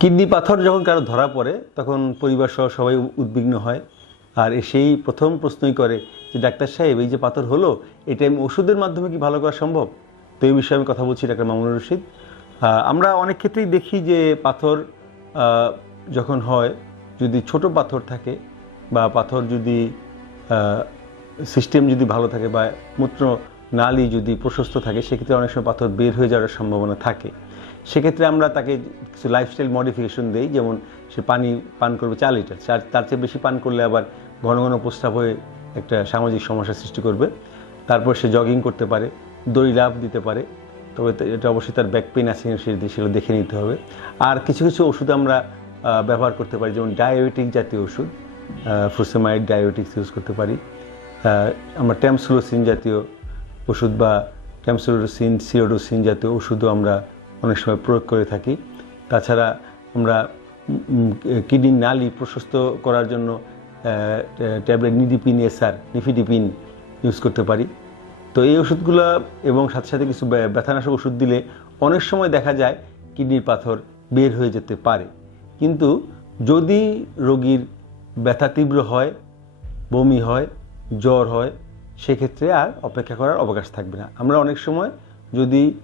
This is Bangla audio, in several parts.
কিডনি পাথর যখন কারও ধরা পড়ে, তখন পরিবার সহ সবাই উদ্বিগ্ন হয়। আর সেই প্রথম প্রশ্নই করে যে, ডাক্তার সাহেব, এই যে পাথর হলো, এটা আমি ওষুধের মাধ্যমে কি ভালো করা সম্ভব? তো এই বিষয়ে আমি কথা বলছি ডাক্তার মামুনুর রশিদ। আমরা অনেক ক্ষেত্রেই দেখি যে, পাথর যখন হয়, যদি ছোট পাথর থাকে বা পাথর যদি সিস্টেম যদি ভালো থাকে বা মূত্র, নালী যদি প্রশস্ত থাকে, সেক্ষেত্রে অনেক সময় পাথর বের হয়ে যাওয়ার সম্ভাবনা থাকে। সেক্ষেত্রে আমরা তাকে কিছু লাইফস্টাইল মডিফিকেশন দিই, যেমন সে পানি পান করবে চার লিটার চার তার চেয়ে বেশি পান করলে আবার ঘন ঘন প্রস্রাব হয়ে একটা সামাজিক সমস্যার সৃষ্টি করবে। তারপর সে জগিং করতে পারে, দড়ি লাভ দিতে পারে, তবে এটা অবশ্যই তার ব্যাক পেন আছে সেগুলো দেখে নিতে হবে। আর কিছু কিছু ওষুধ আমরা ব্যবহার করতে পারি, যেমন ডায়াবেটিক জাতীয় ওষুধ ফ্রুসেমাইড ডায়াবেটিক্স ইউজ করতে পারি। আমরা ট্যামসুলোসিন জাতীয় ওষুধ বা ট্যামসুলোসিন সিওডোসিন জাতীয় ওষুধও আমরা অনেক সময় প্রয়োগ করে থাকি। তাছাড়া আমরা কিডনির নালি প্রশস্ত করার জন্য ট্যাবলেট নিডিপিন এসআর নিফিডিপিন ইউজ করতে পারি। তো এই ওষুধগুলো এবং সাথে সাথে কিছু ব্যা- ব্যথানাশক ওষুধ দিলে অনেক সময় দেখা যায় কিডনির পাথর বের হয়ে যেতে পারে। কিন্তু যদি রোগীর ব্যথা তীব্র হয়, বমি হয়, জ্বর হয়, সেক্ষেত্রে আর অপেক্ষা করার অবকাশ থাকবে না। আমরা অনেক সময় যদি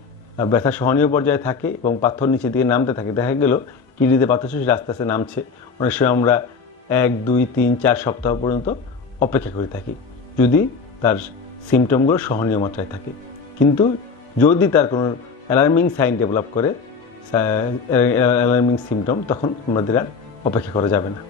ব্যথা সহনীয় পর্যায়ে থাকে এবং পাথর নিচে দিকে নামতে থাকে। দেখা গেল কিডনিতে পাথর শোষী আস্তে আস্তে নামছে। অনেক সময় আমরা এক, দুই, তিন, চার সপ্তাহ পর্যন্ত অপেক্ষা করে থাকি, যদি তার সিমটমগুলো সহনীয় মাত্রায় থাকে। কিন্তু যদি তার কোনো অ্যালার্মিং সাইন ডেভেলপ করে অ্যালার্মিং সিমটম তখন আমাদের আর অপেক্ষা করা যাবে না।